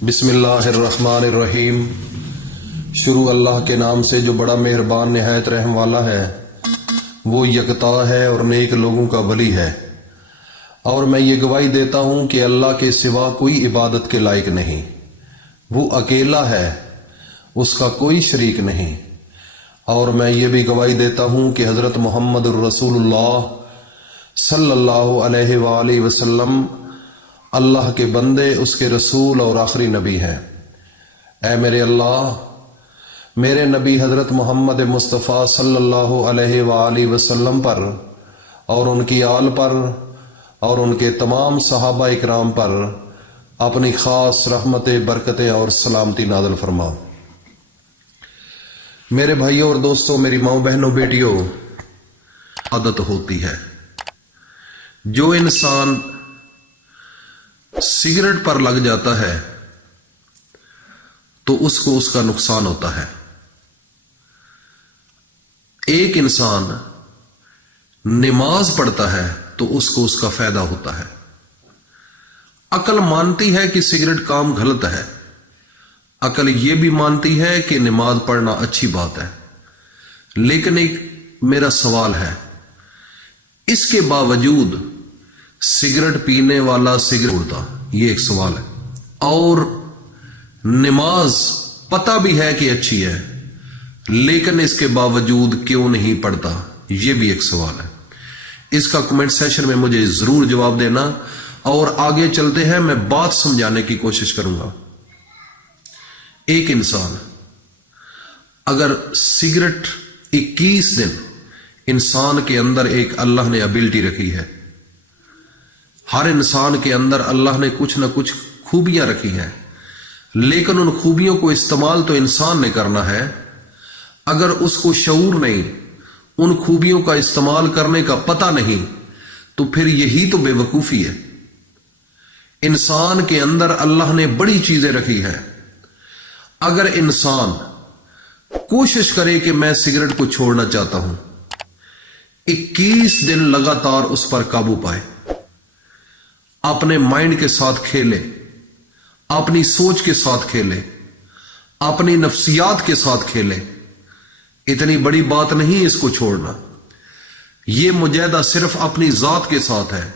बिस्मिल्लाहिर्रहमानिर्रहीम। शुरू अल्लाह के नाम से जो बड़ा मेहरबान निहायत रहम वाला है। वो यकता है और नेक लोगों का वली है। और मैं ये गवाही देता हूँ कि अल्लाह के सिवा कोई इबादत के लायक नहीं। वो अकेला है, उसका कोई शरीक नहीं। और मैं ये भी गवाही देता हूँ कि हज़रत मोहम्मद रसूलुल्लाह सल्लल्लाहु अलैहि वसल्लम अल्लाह के बंदे, उसके रसूल और आखिरी नबी हैं। ऐ मेरे अल्लाह, मेरे नबी हज़रत मोहम्मद मुस्तफ़ा सल्लल्लाहु अलैहि वसल्लम पर और उनकी आल पर और उनके तमाम सहाबा इकराम पर अपनी ख़ास रहमतें, बरकतें और सलामती नाज़िल फरमा। मेरे भाइयों और दोस्तों, मेरी माओ, बहनों, बेटियों, आदत होती है। जो इंसान सिगरेट पर लग जाता है तो उसको उसका नुकसान होता है। एक इंसान नमाज पढ़ता है तो उसको उसका फायदा होता है। अकल मानती है कि सिगरेट काम गलत है। अकल ये भी मानती है कि नमाज पढ़ना अच्छी बात है। लेकिन एक मेरा सवाल है, इसके बावजूद सिगरेट पीने वाला सिगरेट छोड़ता, ये एक सवाल है। और नमाज पता भी है कि अच्छी है, लेकिन इसके बावजूद क्यों नहीं पढ़ता, ये भी एक सवाल है। इसका कमेंट सेशन में मुझे जरूर जवाब देना। और आगे चलते हैं, मैं बात समझाने की कोशिश करूंगा। एक इंसान अगर सिगरेट 21 दिन, इंसान के अंदर एक अल्लाह ने एबिलिटी रखी है। हर इंसान के अंदर अल्लाह ने कुछ ना कुछ खूबियां रखी हैं, लेकिन उन खूबियों को इस्तेमाल तो इंसान ने करना है। अगर उसको शऊर नहीं, उन खूबियों का इस्तेमाल करने का पता नहीं, तो फिर यही तो बेवकूफी है। इंसान के अंदर अल्लाह ने बड़ी चीजें रखी हैं। अगर इंसान कोशिश करे कि मैं सिगरेट को छोड़ना चाहता हूं, 21 दिन लगातार उस पर काबू पाए, अपने माइंड के साथ खेले, अपनी सोच के साथ खेले, अपनी नफ्सियात के साथ खेले, इतनी बड़ी बात नहीं इसको छोड़ना। यह मुजाहिदा सिर्फ अपनी जात के साथ है,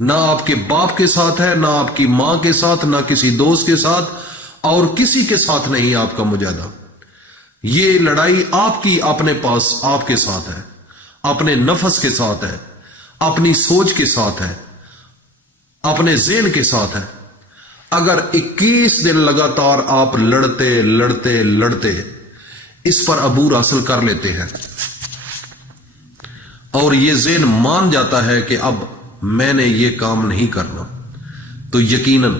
ना आपके बाप के साथ है, ना आपकी मां के साथ, ना किसी दोस्त के साथ, और किसी के साथ नहीं आपका मुजाहिदा। ये लड़ाई आपकी अपने पास, आपके साथ है, अपने नफ्स के साथ है, अपनी सोच के साथ है, अपने ज़हन के साथ है। अगर 21 दिन लगातार आप लड़ते लड़ते लड़ते इस पर अबूर हासिल कर लेते हैं और ये ज़हन मान जाता है कि अब मैंने ये काम नहीं करना, तो यकीनन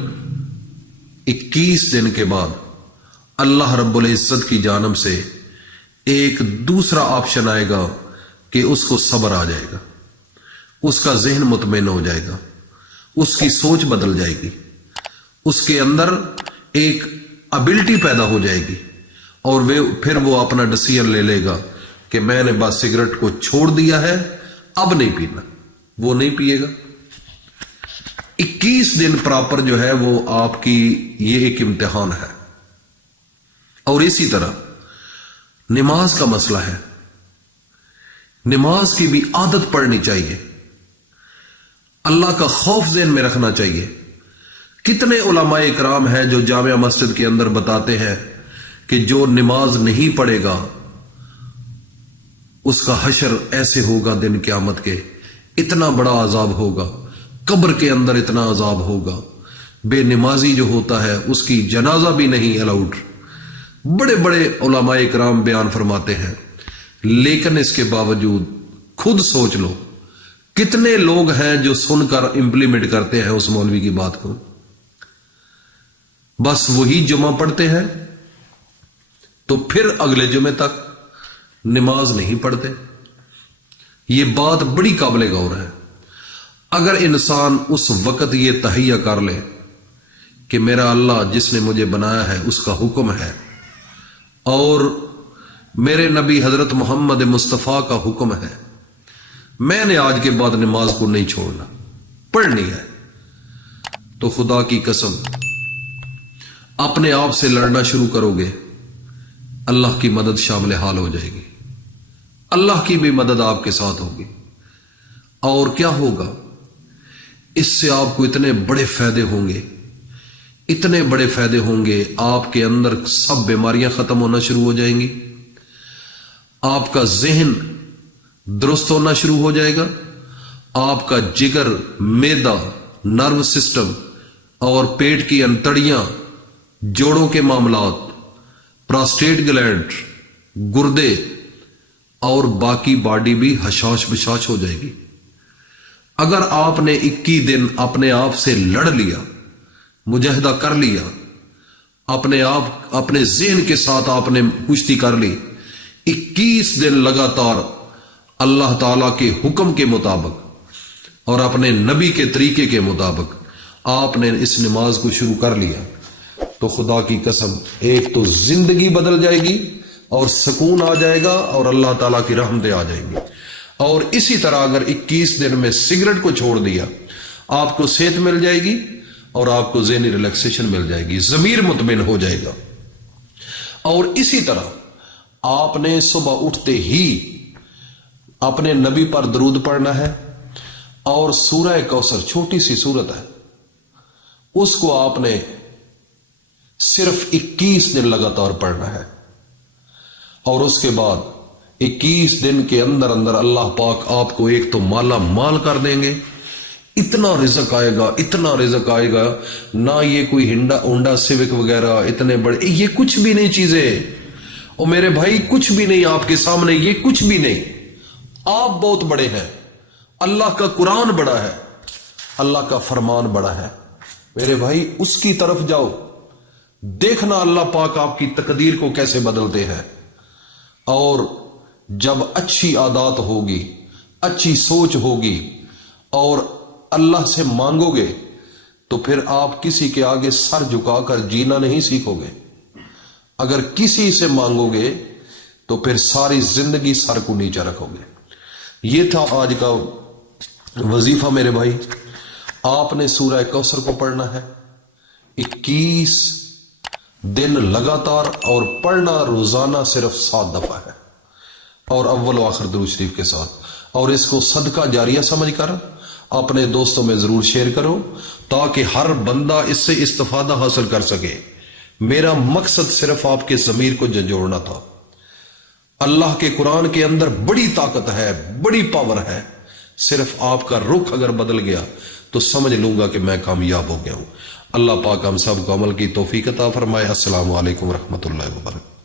21 दिन के बाद अल्लाह रब्बुल इज्जत की जानिब से एक दूसरा ऑप्शन आएगा कि उसको सब्र आ जाएगा, उसका ज़हन मुतमईन हो जाएगा, उसकी सोच बदल जाएगी, उसके अंदर एक एबिलिटी पैदा हो जाएगी और फिर वो अपना डिसीजन ले लेगा कि मैंने बस सिगरेट को छोड़ दिया है, अब नहीं पीना। वो नहीं पिएगा। 21 दिन प्रॉपर जो है वो आपकी ये एक इम्तिहान है। और इसी तरह नमाज का मसला है। नमाज की भी आदत पड़नी चाहिए, अल्लाह का खौफ ज़हन में रखना चाहिए। कितने उलमाए इकराम हैं जो जामिया मस्जिद के अंदर बताते हैं कि जो नमाज नहीं पढ़ेगा उसका हशर ऐसे होगा दिन क़यामत के, इतना बड़ा अजाब होगा, कब्र के अंदर इतना अजाब होगा, बेनमाजी जो होता है उसकी जनाजा भी नहीं अलाउड। बड़े बड़े उलमाए इकराम बयान फरमाते हैं। लेकिन इसके बावजूद खुद सोच लो, कितने लोग हैं जो सुनकर इंप्लीमेंट करते हैं उस मौलवी की बात को। बस वही जुमा पढ़ते हैं तो फिर अगले जुमे तक नमाज नहीं पढ़ते। ये बात बड़ी काबिल गौर है। अगर इंसान उस वक्त ये तहैया कर ले कि मेरा अल्लाह जिसने मुझे बनाया है उसका हुक्म है और मेरे नबी हजरत मोहम्मद मुस्तफ़ा का हुक्म है, मैंने आज के बाद नमाज को नहीं छोड़ना, पढ़नी है, तो खुदा की कसम اپنے آپ سے لڑنا شروع کرو گے، اللہ کی مدد شامل حال ہو جائے گی، اللہ کی بھی مدد آپ کے ساتھ ہوگی۔ اور کیا ہوگا؟ اس سے آپ کو اتنے بڑے فائدے ہوں گے، اتنے بڑے فائدے ہوں گے، آپ کے اندر سب بیماریاں ختم ہونا شروع ہو جائیں گی، آپ کا ذہن درست ہونا شروع ہو جائے گا، آپ کا جگر، معدہ، نرو سسٹم اور پیٹ کی انتڑیاں، جوڑوں کے معاملات، پراسٹیٹ گلینڈ، گردے اور باقی باڈی بھی حشاش بشاش ہو جائے گی۔ اگر آپ نے 21 دن اپنے آپ سے لڑ لیا، مجاہدہ کر لیا، اپنے آپ، اپنے ذہن کے ساتھ آپ نے کشتی کر لی، 21 دن لگاتار اللہ تعالیٰ کے حکم کے مطابق اور اپنے نبی کے طریقے کے مطابق آپ نے اس نماز کو شروع کر لیا، تو خدا کی قسم ایک تو زندگی بدل جائے گی اور سکون آ جائے گا اور اللہ تعالیٰ کی رحمتیں آ جائیں گی۔ اور اسی طرح اگر 21 دن میں سگریٹ کو چھوڑ دیا، آپ کو صحت مل جائے گی اور آپ کو ذہنی ریلیکسیشن مل جائے گی، ضمیر مطمئن ہو جائے گا۔ اور اسی طرح آپ نے صبح اٹھتے ہی اپنے نبی پر درود پڑھنا ہے، اور سورہ کوثر چھوٹی سی سورت ہے، اس کو آپ نے صرف 21 دن لگاتار پڑھنا ہے، اور اس کے بعد 21 دن کے اندر اندر اللہ پاک آپ کو ایک تو مالا مال کر دیں گے، اتنا رزق آئے گا، اتنا رزق آئے گا، نہ یہ کوئی ہونڈا سیوک وغیرہ اتنے بڑے، یہ کچھ بھی نہیں چیزیں، اور میرے بھائی کچھ بھی نہیں آپ کے سامنے، یہ کچھ بھی نہیں، آپ بہت بڑے ہیں، اللہ کا قرآن بڑا ہے، اللہ کا فرمان بڑا ہے۔ میرے بھائی اس کی طرف جاؤ، دیکھنا اللہ پاک آپ کی تقدیر کو کیسے بدلتے ہیں۔ اور جب اچھی عادات ہوگی، اچھی سوچ ہوگی اور اللہ سے مانگو گے، تو پھر آپ کسی کے آگے سر جھکا کر جینا نہیں سیکھو گے۔ اگر کسی سے مانگو گے تو پھر ساری زندگی سر کو نیچا رکھو گے۔ یہ تھا آج کا وظیفہ میرے بھائی، آپ نے سورہ کوثر کو پڑھنا ہے 21 دن لگاتار، اور پڑھنا روزانہ صرف 7 دفعہ ہے، اور اول و آخر درود شریف کے ساتھ، اور اس کو صدقہ جاریہ سمجھ کر اپنے دوستوں میں ضرور شیئر کرو تاکہ ہر بندہ اس سے استفادہ حاصل کر سکے۔ میرا مقصد صرف آپ کے ضمیر کو جھنجھوڑنا تھا۔ اللہ کے قرآن کے اندر بڑی طاقت ہے، بڑی پاور ہے، صرف آپ کا رخ اگر بدل گیا تو سمجھ لوں گا کہ میں کامیاب ہو گیا ہوں۔ اللہ پاک ہم سب کو عمل کی توفیق عطا فرمائے۔ السلام علیکم ورحمۃ اللہ وبرکاتہ۔